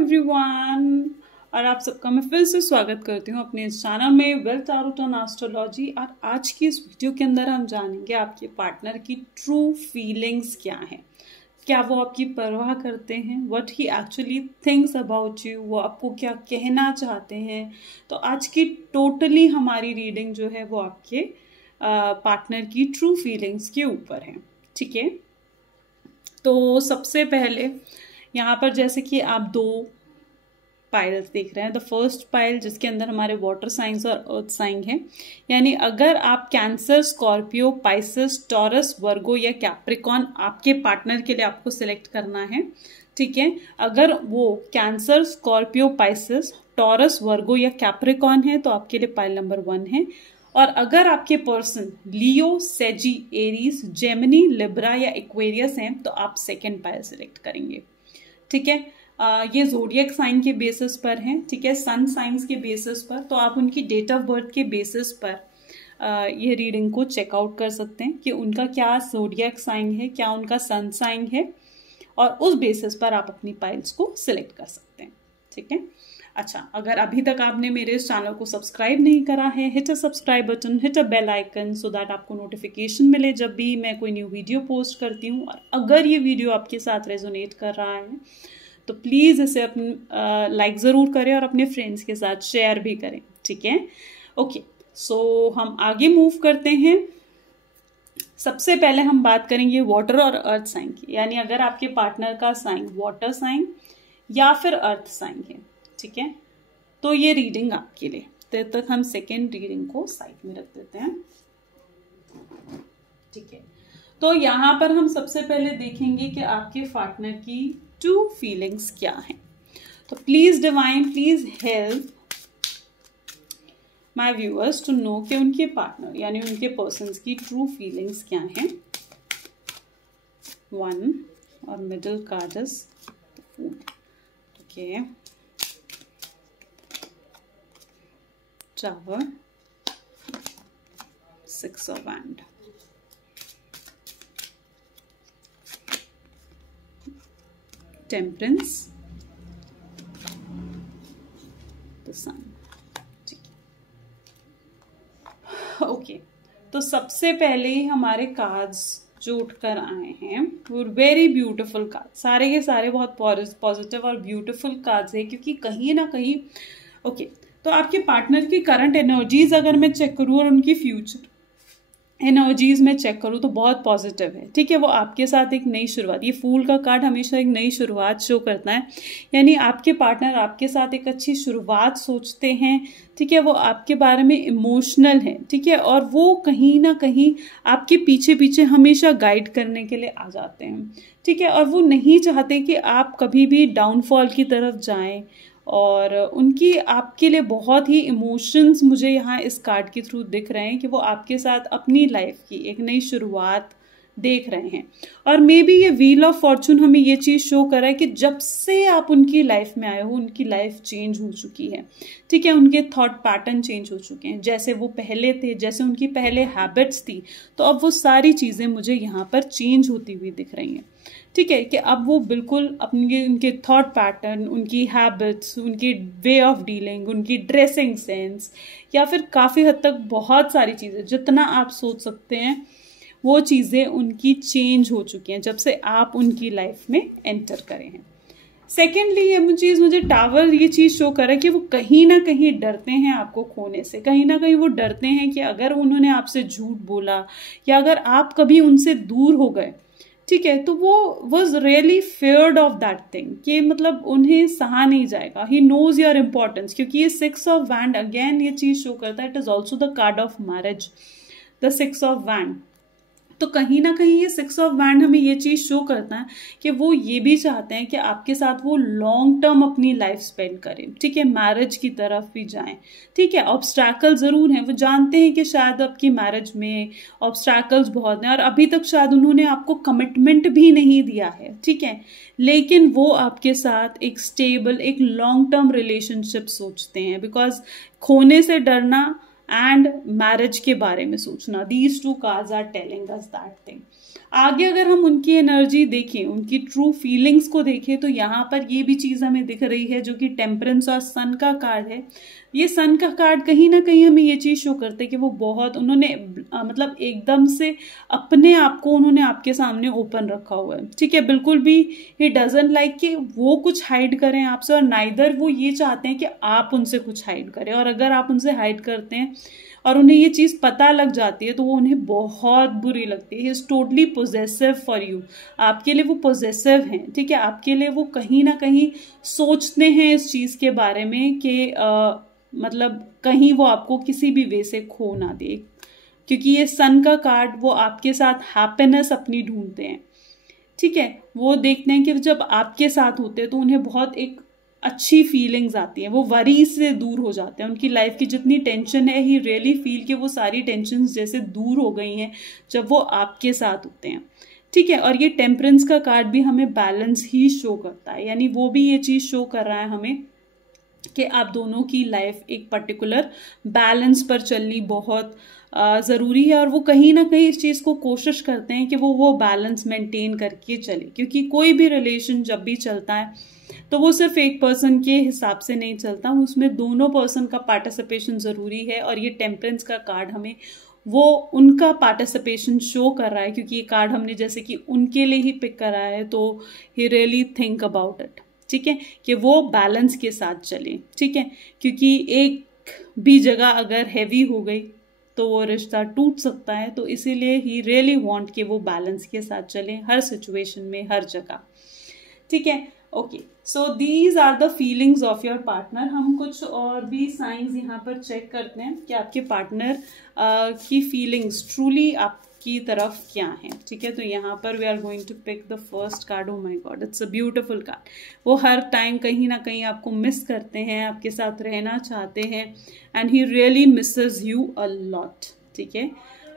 Everyone, और आप सबका मैं फिर से स्वागत करती हूँ अपने इस चैनल में वेल्थ टारोट एंड एस्ट्रोलॉजी। और आज की इस वीडियो के अंदर हम जानेंगे आपके पार्टनर की ट्रू फीलिंग्स क्या हैं, क्या वो आपकी परवाह करते हैं, what he actually thinks about you, वो आपको क्या कहना चाहते हैं। तो आज की टोटली हमारी रीडिंग जो है वो आपके पार्टनर की ट्रू फीलिंग्स के ऊपर है। ठीक है, तो सबसे पहले यहाँ पर जैसे कि आप दो पाइल्स देख रहे हैं। द फर्स्ट पाइल जिसके अंदर हमारे वाटर साइंस और अर्थ साइन है, यानी अगर आप कैंसर, स्कॉर्पियो, पाइसेस, टॉरस, वर्गो या कैप्रिकॉन आपके पार्टनर के लिए आपको सिलेक्ट करना है। ठीक है, अगर वो कैंसर, स्कॉर्पियो, पाइसेस, टॉरस, वर्गो या कैप्रिकॉन है तो आपके लिए पाइल नंबर 1 है। और अगर आपके पर्सन लियो, सेजी, एरीज, जेमिनी, लिब्रा या एक्वेरियस हैं तो आप सेकेंड पाइल सिलेक्ट करेंगे। ठीक है, ये जोडियक साइन के बेसिस पर है। ठीक है, सन साइंस के बेसिस पर, तो आप उनकी डेट ऑफ बर्थ के बेसिस पर ये रीडिंग को चेकआउट कर सकते हैं कि उनका क्या जोडियक साइन है, क्या उनका सन साइन है, और उस बेसिस पर आप अपनी पाइल्स को सिलेक्ट कर सकते हैं। ठीक है, अच्छा, अगर अभी तक आपने मेरे इस चैनल को सब्सक्राइब नहीं करा है, hit a subscribe button, hit a bell icon so that आपको नोटिफिकेशन मिले जब भी मैं कोई न्यू वीडियो पोस्ट करती हूँ। और अगर ये वीडियो आपके साथ रेजोनेट कर रहा है तो प्लीज़ इसे अपने लाइक ज़रूर करें और अपने फ्रेंड्स के साथ शेयर भी करें। ठीक है, ओके, सो हम आगे मूव करते हैं। सबसे पहले हम बात करेंगे वाटर और अर्थ साइन की, यानी अगर आपके पार्टनर का साइन वाटर साइन या फिर अर्थ साइन है, ठीक है, तो ये रीडिंग आपके लिए। तब तक हम सेकेंड रीडिंग को साइड में रख देते हैं। ठीक है, तो यहाँ पर हम सबसे पहले देखेंगे कि आपके पार्टनर की ट्रू फीलिंग्स क्या हैं। तो please divine, please help my viewers to know कि उनके पार्टनर यानी उनके पर्सन्स की ट्रू फीलिंग्स क्या हैं। 1 और middle card is food. Okay, tower, 6 of wand, temperance, the sun. ठीक है, ओके, तो सबसे पहले ही हमारे कार्ड्स जो उठकर आए हैं वो वेरी ब्यूटीफुल कार्ड, सारे के सारे बहुत पॉजिटिव और ब्यूटीफुल कार्ड्स है, क्योंकि कहीं ना कहीं ओके, तो आपके पार्टनर की करंट एनर्जीज अगर मैं चेक करूँ और उनकी फ्यूचर एनर्जीज में चेक करूँ तो बहुत पॉजिटिव है। ठीक है, वो आपके साथ एक नई शुरुआत, ये फूल का कार्ड हमेशा एक नई शुरुआत शो करता है, यानी आपके पार्टनर आपके साथ एक अच्छी शुरुआत सोचते हैं। ठीक है, वो आपके बारे में इमोशनल है। ठीक है, और वो कहीं ना कहीं आपके पीछे पीछे हमेशा गाइड करने के लिए आ जाते हैं। ठीक है, और वो नहीं चाहते कि आप कभी भी डाउनफॉल की तरफ जाएं, और उनकी आपके लिए बहुत ही इमोशंस मुझे यहाँ इस कार्ड के थ्रू दिख रहे हैं कि वो आपके साथ अपनी लाइफ की एक नई शुरुआत देख रहे हैं। और मे बी ये व्हील ऑफ फॉर्चून हमें ये चीज़ शो कर रहा है कि जब से आप उनकी लाइफ में आए हो उनकी लाइफ चेंज हो चुकी है। ठीक है, उनके थॉट पैटर्न चेंज हो चुके हैं, जैसे वो पहले थे, जैसे उनकी पहले हैबिट्स थी, तो अब वो सारी चीज़ें मुझे यहाँ पर चेंज होती हुई दिख रही हैं। ठीक है, कि अब वो बिल्कुल अपने उनके थॉट पैटर्न, उनकी हैबिट्स, उनकी वे ऑफ डीलिंग, उनकी ड्रेसिंग सेंस, या फिर काफ़ी हद तक बहुत सारी चीज़ें जितना आप सोच सकते हैं वो चीज़ें उनकी चेंज हो चुकी हैं जब से आप उनकी लाइफ में एंटर करे हैं। सेकेंडली ये चीज़ मुझे टावर ये चीज़ शो कर रहा है कि वो कहीं ना कहीं डरते हैं आपको खोने से, कहीं ना कहीं वो डरते हैं कि अगर उन्होंने आपसे झूठ बोला या अगर आप कभी उनसे दूर हो गए, ठीक है, तो वो was really feared of that thing, कि मतलब उन्हें सहा नहीं जाएगा। ही नोज योर इम्पोर्टेंस, क्योंकि ये 6 ऑफ वैंड अगेन ये चीज शो करता है, it is also the card of marriage, the 6 of wand. तो कहीं ना कहीं ये 6 ऑफ वैंड हमें ये चीज शो करता है कि वो ये भी चाहते हैं कि आपके साथ वो लॉन्ग टर्म अपनी लाइफ स्पेंड करें। ठीक है, मैरिज की तरफ भी जाएं। ठीक है, ऑब्स्टैकल जरूर हैं, वो जानते हैं कि शायद आपकी मैरिज में ऑब्स्टैकल्स बहुत हैं और अभी तक शायद उन्होंने आपको कमिटमेंट भी नहीं दिया है। ठीक है, लेकिन वो आपके साथ एक स्टेबल, एक लॉन्ग टर्म रिलेशनशिप सोचते हैं, बिकॉज खोने से डरना एंड मैरिज के बारे में सोचना, these two cards are telling us that thing. आगे अगर हम उनकी एनर्जी देखें, उनकी ट्रू फीलिंग्स को देखें, तो यहाँ पर ये भी चीज हमें दिख रही है जो कि टेम्परेंस और सन का कार्ड है। ये सन का कार्ड कहीं ना कहीं हमें ये चीज शो करते हैं कि वो बहुत उन्होंने मतलब एकदम से अपने आप को उन्होंने आपके सामने ओपन रखा हुआ है, ठीक है। बिल्कुल भी ही डजंट लाइक कि वो कुछ हाइड करें आपसे, और नाइदर वो ये चाहते हैं कि आप उनसे कुछ हाइड करें। और अगर आप उनसे हाइड करते हैं और उन्हें ये चीज पता लग जाती है तो वो उन्हें बहुत बुरी लगती है। He is totally possessive for you, आपके लिए वो पोजेसिव हैं, ठीक है। आपके लिए वो कहीं ना कहीं सोचते हैं इस चीज के बारे में कि मतलब कहीं वो आपको किसी भी वे से खो ना दे, क्योंकि ये सन का कार्ड वो आपके साथ हैप्पीनेस अपनी ढूंढते हैं, ठीक है। वो देखते हैं कि जब आपके साथ होते हैं तो उन्हें बहुत एक अच्छी फीलिंग्स आती हैं, वो वरी से दूर हो जाते हैं। उनकी लाइफ की जितनी टेंशन है, ही रियली फील कि वो सारी टेंशन जैसे दूर हो गई हैं जब वो आपके साथ होते हैं, ठीक है। और ये टेम्परेंस का कार्ड भी हमें बैलेंस ही शो करता है, यानी वो भी ये चीज शो कर रहा है हमें कि आप दोनों की लाइफ एक पर्टिकुलर बैलेंस पर चलनी बहुत ज़रूरी है। और वो कहीं ना कहीं इस चीज़ को कोशिश करते हैं कि वो बैलेंस मेंटेन करके चले, क्योंकि कोई भी रिलेशन जब भी चलता है तो वो सिर्फ एक पर्सन के हिसाब से नहीं चलता, उसमें दोनों पर्सन का पार्टिसिपेशन ज़रूरी है। और ये टेम्परेंस का कार्ड हमें वो उनका पार्टिसिपेशन शो कर रहा है, क्योंकि ये कार्ड हमने जैसे कि उनके लिए ही पिक करा है, तो he really think about it, ठीक है, कि वो बैलेंस के साथ चले, ठीक है। क्योंकि एक भी जगह अगर हैवी हो गई तो वो रिश्ता टूट सकता है, तो इसीलिए ही रियली वांट कि वो बैलेंस के साथ चले हर सिचुएशन में, हर जगह, ठीक है। Okay, so these are the feelings of your partner. हम कुछ और भी साइंस यहाँ पर चेक करते हैं कि आपके पार्टनर की फीलिंग्स ट्रूली आपकी तरफ क्या है, ठीक है। तो यहाँ पर we are going to pick the first card. Oh my God, it's a beautiful card. वो हर टाइम कहीं ना कहीं आपको मिस करते हैं, आपके साथ रहना चाहते हैं, and he really Mrs you a lot, ठीक है।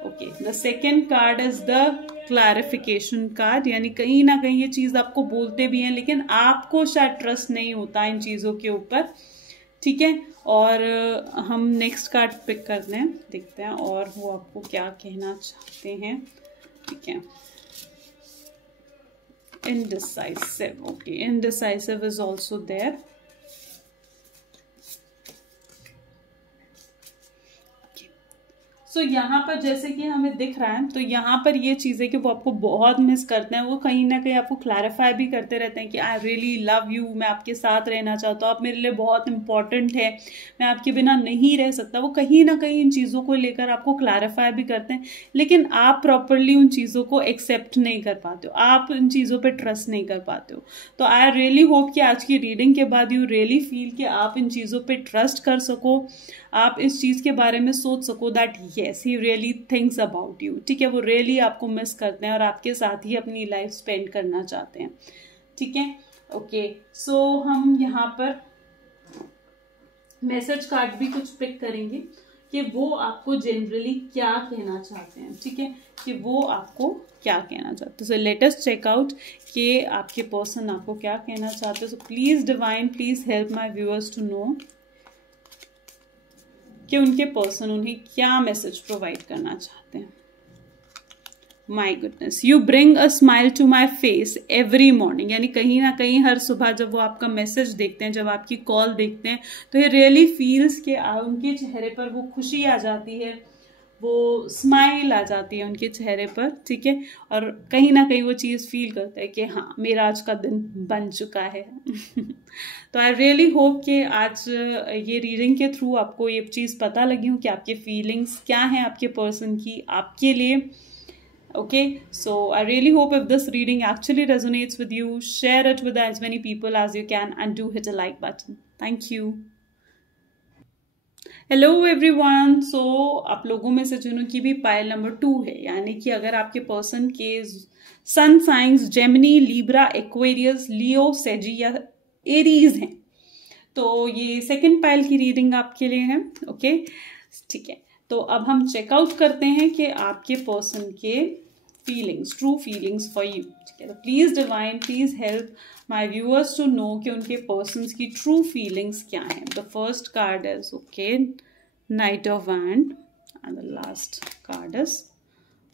Okay, the second card is the clarification card, यानी कहीं ना कहीं ये चीज आपको बोलते भी हैं लेकिन आपको शायद ट्रस्ट नहीं होता इन चीजों के ऊपर, ठीक है। और हम नेक्स्ट कार्ड पिक करते हैं, देखते हैं और वो आपको क्या कहना चाहते हैं, ठीक है। Indecisive, okay, indecisive is also there. So यहाँ पर जैसे कि हमें दिख रहा है, तो यहाँ पर ये चीज़ें कि वो आपको बहुत मिस करते हैं, वो कहीं ना कहीं आपको क्लैरिफाई भी करते रहते हैं कि आई रियली लव यू, मैं आपके साथ रहना चाहता हूँ, आप मेरे लिए बहुत इंपॉर्टेंट है, मैं आपके बिना नहीं रह सकता। वो कहीं ना कहीं इन चीज़ों को लेकर आपको क्लैरिफाई भी करते हैं, लेकिन आप प्रॉपरली उन चीज़ों को एक्सेप्ट नहीं कर पाते हो, आप इन चीज़ों पर ट्रस्ट नहीं कर पाते हो। तो आई रियली होप कि आज की रीडिंग के बाद यू रियली फील कि आप इन चीज़ों पर ट्रस्ट कर सको, आप इस चीज के बारे में सोच सको that yes he really thinks about you, ठीक है। वो रियली आपको मिस करते हैं और आपके साथ ही अपनी लाइफ स्पेंड करना चाहते हैं, ठीक है। ओके, सो हम यहाँ पर मैसेज कार्ड भी कुछ पिक करेंगे कि वो आपको जनरली क्या कहना चाहते हैं, ठीक है, कि वो आपको क्या कहना चाहते हैं। So let us check out कि आपके पर्सन आपको क्या कहना चाहते हैं। So please divine, please help my viewers to know कि उनके पर्सन उन्हें क्या मैसेज प्रोवाइड करना चाहते हैं। My goodness, you bring a smile to my face every morning, यानी कहीं ना कहीं हर सुबह जब वो आपका मैसेज देखते हैं, जब आपकी कॉल देखते हैं, तो ये रियली फील्स के उनके चेहरे पर वो खुशी आ जाती है, वो स्माइल आ जाती है उनके चेहरे पर, ठीक है। और कहीं ना कहीं वो चीज़ फील करता है कि हाँ मेरा आज का दिन बन चुका है। तो आई रियली होप कि आज ये रीडिंग के थ्रू आपको ये चीज़ पता लगी हो कि आपके फीलिंग्स क्या हैं आपके पर्सन की आपके लिए। Okay, so I really hope if this reading actually resonates with you, share it with as many people as you can and do hit a like button. Thank you. Hello everyone, so आप लोगों में से जिन्हों की भी pile number 2 है, यानी कि अगर आपके पर्सन के सन साइंस जेमिनी, लीब्रा, एक्वेरियस, लियो, सेजी या एरीज हैं, तो ये सेकंड पाइल की रीडिंग आपके लिए है। ओके, ठीक है। तो अब हम चेकआउट करते हैं कि आपके पर्सन के feelings, true feelings for you, ठीक है। तो please divine, please help my viewers to know कि उनके पर्सन्स की ट्रू फीलिंग्स क्या हैं। The first card is okay, knight of wand, and the last card is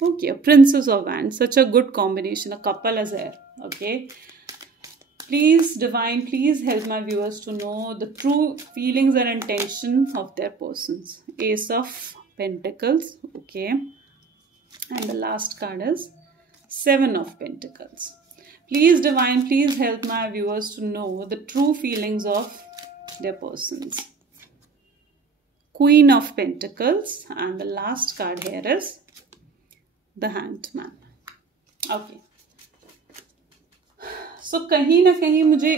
Okay, a Princess of Wands. Such a good combination. A couple is there. Okay. Please, Divine, please help my viewers to know the true feelings and intention of their persons. Ace of Pentacles. Okay. And the last card is Seven of Pentacles. Please, Divine, please help my viewers to know the true feelings of their persons. Queen of Pentacles. And the last card here is the Hanged Man. Okay. So कहीं ना कहीं मुझे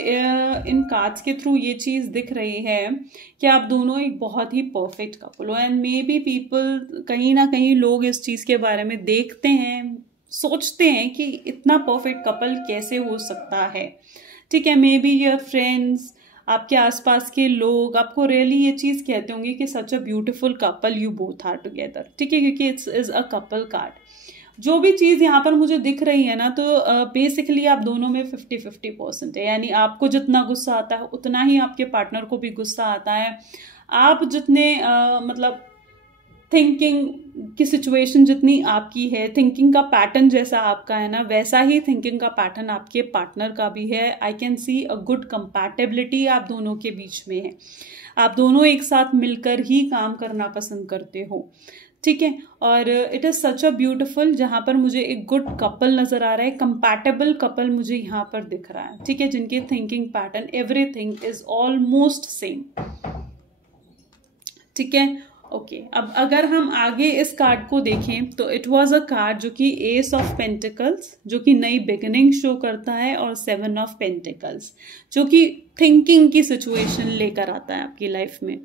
इन cards के through ये चीज दिख रही है कि आप दोनों एक बहुत ही परफेक्ट कपल हो, एंड मे बी पीपल, कहीं ना कहीं लोग इस चीज के बारे में देखते हैं, सोचते हैं कि इतना परफेक्ट कपल कैसे हो सकता है. ठीक है, मे बी योर फ्रेंड्स, आपके आसपास के लोग आपको रियली ये चीज कहते होंगे कि such a beautiful couple you both are together. ठीक है, क्योंकि it's is a couple card. जो भी चीज यहाँ पर मुझे दिख रही है ना, तो बेसिकली आप दोनों में 50-50% है. यानी आपको जितना गुस्सा आता है उतना ही आपके पार्टनर को भी गुस्सा आता है. आप जितने मतलब थिंकिंग की सिचुएशन जितनी आपकी है, थिंकिंग का पैटर्न जैसा आपका है ना, वैसा ही थिंकिंग का पैटर्न आपके पार्टनर का भी है. I can see a good compatibility आप दोनों के बीच में है. आप दोनों एक साथ मिलकर ही काम करना पसंद करते हो. ठीक है, और it is such a beautiful, जहां पर मुझे एक गुड कपल नजर आ रहा है, कंपैटिबल कपल मुझे यहाँ पर दिख रहा है. ठीक है, जिनके thinking pattern everything is almost same. ठीक है, ओके. अब अगर हम आगे इस कार्ड को देखें तो इट वाज अ कार्ड जो कि एस ऑफ पेंटिकल्स, जो कि नई बिगिनिंग शो करता है, और 7 ऑफ पेंटिकल्स जो कि थिंकिंग की सिचुएशन लेकर आता है आपकी लाइफ में.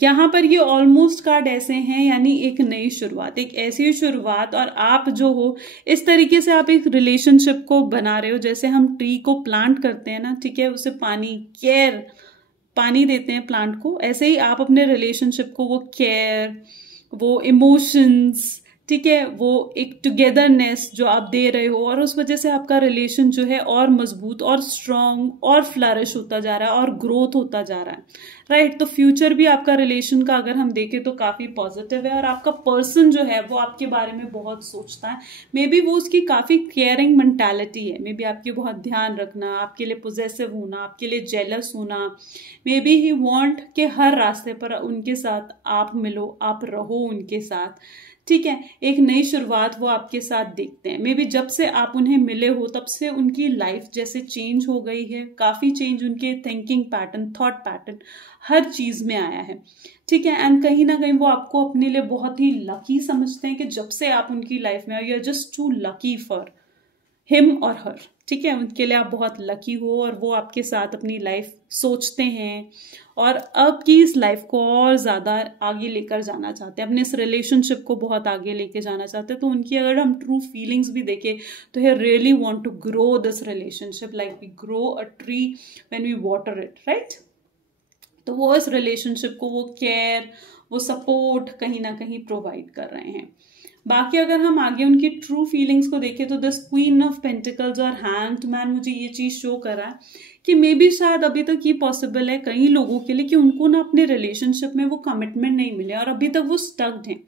यहाँ पर ये ऑलमोस्ट कार्ड ऐसे हैं, यानी एक नई शुरुआत, एक ऐसी शुरुआत, और आप जो हो इस तरीके से आप एक रिलेशनशिप को बना रहे हो जैसे हम ट्री को प्लांट करते हैं ना. ठीक है, उसे पानी देते हैं प्लांट को, ऐसे ही आप अपने रिलेशनशिप को वो केयर, वो इमोशंस, ठीक है, वो एक टुगेदरनेस जो आप दे रहे हो, और उस वजह से आपका रिलेशन जो है और मजबूत और स्ट्रांग और फ्लरिश होता जा रहा है और ग्रोथ होता जा रहा है. राइट, तो फ्यूचर भी आपका रिलेशन का अगर हम देखें तो काफी पॉजिटिव है, और आपका पर्सन जो है वो आपके बारे में बहुत सोचता है. मे बी वो उसकी काफी केयरिंग मेंटालिटी है, मे बी आपके बहुत ध्यान रखना, आपके लिए पोजेसिव होना, आपके लिए जेलस होना. मे बी ही वॉन्ट के हर रास्ते पर उनके साथ आप मिलो, आप रहो उनके साथ. ठीक है, एक नई शुरुआत वो आपके साथ देखते हैं. मे बी जब से आप उन्हें मिले हो तब से उनकी लाइफ जैसे चेंज हो गई है, काफी चेंज उनके थिंकिंग पैटर्न, थॉट पैटर्न, हर चीज में आया है. ठीक है, एंड कहीं ना कहीं वो आपको अपने लिए बहुत ही लकी समझते हैं कि जब से आप उनकी लाइफ में आए, you are just too lucky for him और हर. ठीक है, उनके लिए आप बहुत लकी हो, और वो आपके साथ अपनी लाइफ सोचते हैं और अब की इस लाइफ को और ज्यादा आगे लेकर जाना चाहते हैं, अपने इस रिलेशनशिप को बहुत आगे लेके जाना चाहते हैं. तो उनकी अगर हम ट्रू फीलिंग्स भी देखें तो he really want to grow this relationship like we grow a tree when we water it. Right, तो वो इस रिलेशनशिप को वो केयर, वो सपोर्ट कहीं ना कहीं प्रोवाइड कर रहे हैं. बाकी अगर हम आगे उनकी ट्रू फीलिंग्स को देखें तो दिस क्वीन ऑफ पेंटिकल्स और हैंग्ड मैन मुझे ये चीज शो कर रहा है कि मे बी शायद अभी तक ये पॉसिबल है कई लोगों के लिए कि उनको ना अपने रिलेशनशिप में वो कमिटमेंट नहीं मिले और अभी तक वो स्टक्ड हैं.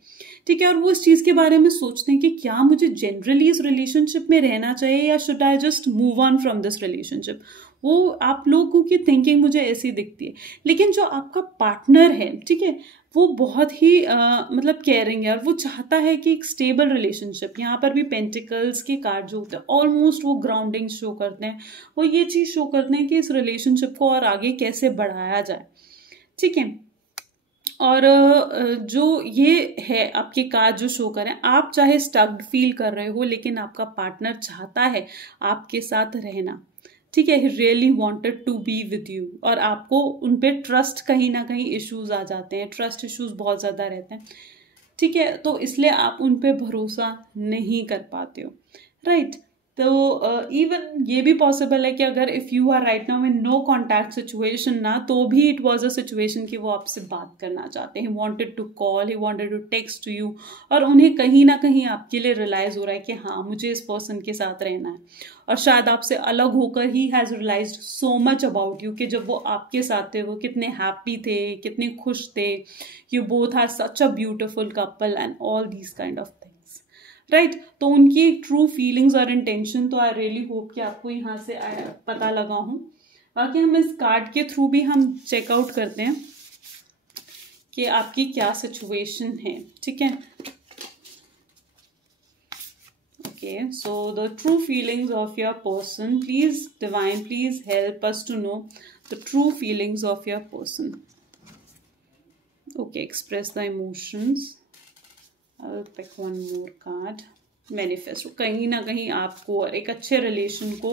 ठीक है, और वो इस चीज के बारे में सोचते हैं कि क्या मुझे जनरली इस रिलेशनशिप में रहना चाहिए या should I just move on from this relationship. वो आप लोगों की थिंकिंग मुझे ऐसी दिखती है. लेकिन जो आपका पार्टनर है, ठीक है, वो बहुत ही मतलब केयरिंग है और वो चाहता है कि एक स्टेबल रिलेशनशिप. यहाँ पर भी पेंटिकल्स के कार्ड जो होते हैं ऑलमोस्ट वो ग्राउंडिंग शो करते हैं, वो ये चीज शो करते हैं कि इस रिलेशनशिप को और आगे कैसे बढ़ाया जाए. ठीक है, और जो ये है आपके कार्ड जो शो करें, आप चाहे स्टक्ड फील कर रहे हो लेकिन आपका पार्टनर चाहता है आपके साथ रहना. ठीक है, he really wanted to be with you, और आपको उन पे ट्रस्ट कहीं ना कहीं इश्यूज आ जाते हैं, ट्रस्ट इश्यूज बहुत ज्यादा रहते हैं. ठीक है, तो इसलिए आप उन पे भरोसा नहीं कर पाते हो. राइट, तो इवन ये भी पॉसिबल है कि अगर if you are right now in no contact situation ना, तो भी इट वाज अ सिचुएशन कि वो आपसे बात करना चाहते हैं. He wanted to call, he wanted to text to you, और उन्हें कहीं ना कहीं आपके लिए रियलाइज हो रहा है कि हाँ मुझे इस पर्सन के साथ रहना है. और शायद आपसे अलग होकर he has realised so much about you कि जब वो आपके साथ थे वो कितने हैप्पी थे, कितने खुश थे. You both are such a beautiful couple and all these kind of things. Right तो उनकी एक ट्रू फीलिंग्स और इंटेंशन, तो आई रियली होप कि आपको यहाँ से पता लगा हूँ। बाकी हम इस कार्ड के थ्रू भी हम चेकआउट करते हैं कि आपकी क्या सिचुएशन है, ठीक है। Okay, so the true feelings of your person, please divine, please help us to know the true feelings of your person. Okay, express the emotions. I'll pick one more card. Manifest. कहीं ना कहीं आपको और एक अच्छे relation को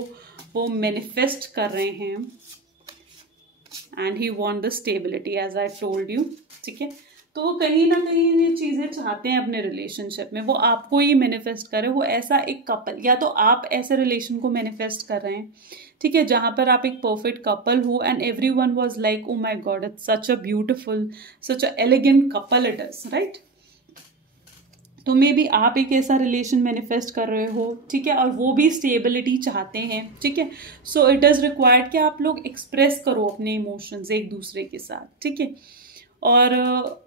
वो manifest कर रहे हैं and he want the stability as I told you, ठीक है। तो वो कहीं ना कहीं ये चीजें चाहते हैं अपने रिलेशनशिप में, वो आपको ही मैनिफेस्ट करे, वो ऐसा एक कपल, या तो आप ऐसे रिलेशन को मैनिफेस्ट कर रहे हैं, ठीक है, जहां पर आप एक परफेक्ट कपल हो and everyone was like oh my God it's such a beautiful such a elegant couple it is, right. तो मे बी आप एक ऐसा रिलेशन मैनिफेस्ट कर रहे हो, ठीक है, और वो भी स्टेबिलिटी चाहते हैं, ठीक है। सो इट इज रिक्वायर्ड कि आप लोग एक्सप्रेस करो अपने इमोशंस एक दूसरे के साथ, ठीक है। और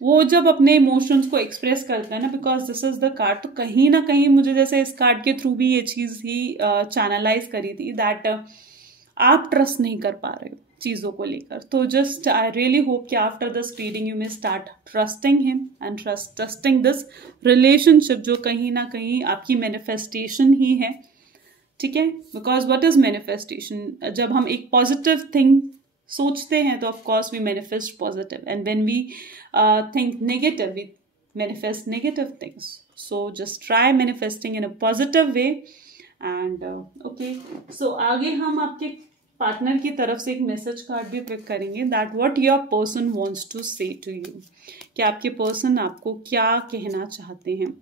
वो जब अपने इमोशंस को एक्सप्रेस करते हैं ना, because this is the card, तो कहीं ना कहीं मुझे जैसे इस कार्ड के थ्रू भी ये चीज ही चैनलाइज करी थी दैट आप ट्रस्ट नहीं कर पा रहे हो चीजों को लेकर। तो जस्ट आई रियली होप कि after this reading you may start trusting him and trusting this relationship, जो कहीं ना कहीं आपकी मैनिफेस्टेशन ही है, ठीक है। बिकॉज व्हाट इज मैनिफेस्टेशन, जब हम एक पॉजिटिव थिंग सोचते हैं तो of course we manifest positive, and when we think negative we manifest negative things. So just try manifesting in a positive way and okay. So आगे हम आपके partner की तरफ से एक मैसेज कार्ड भी पिक करेंगे that what your person wants to say to you, कि आपके पर्सन आपको क्या कहना चाहते हैं।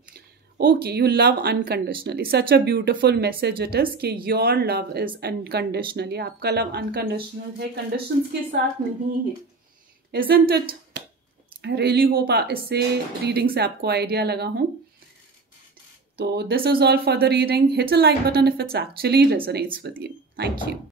Okay, you love unconditionally. Such a beautiful message it is कि your love is unconditionally. आपका love unconditional है, conditions के साथ नहीं है, isn't it? I really hope इससे reading से आपको idea लगा हो। तो this is all for the reading. Hit a like button if it's actually resonates with you. Thank you.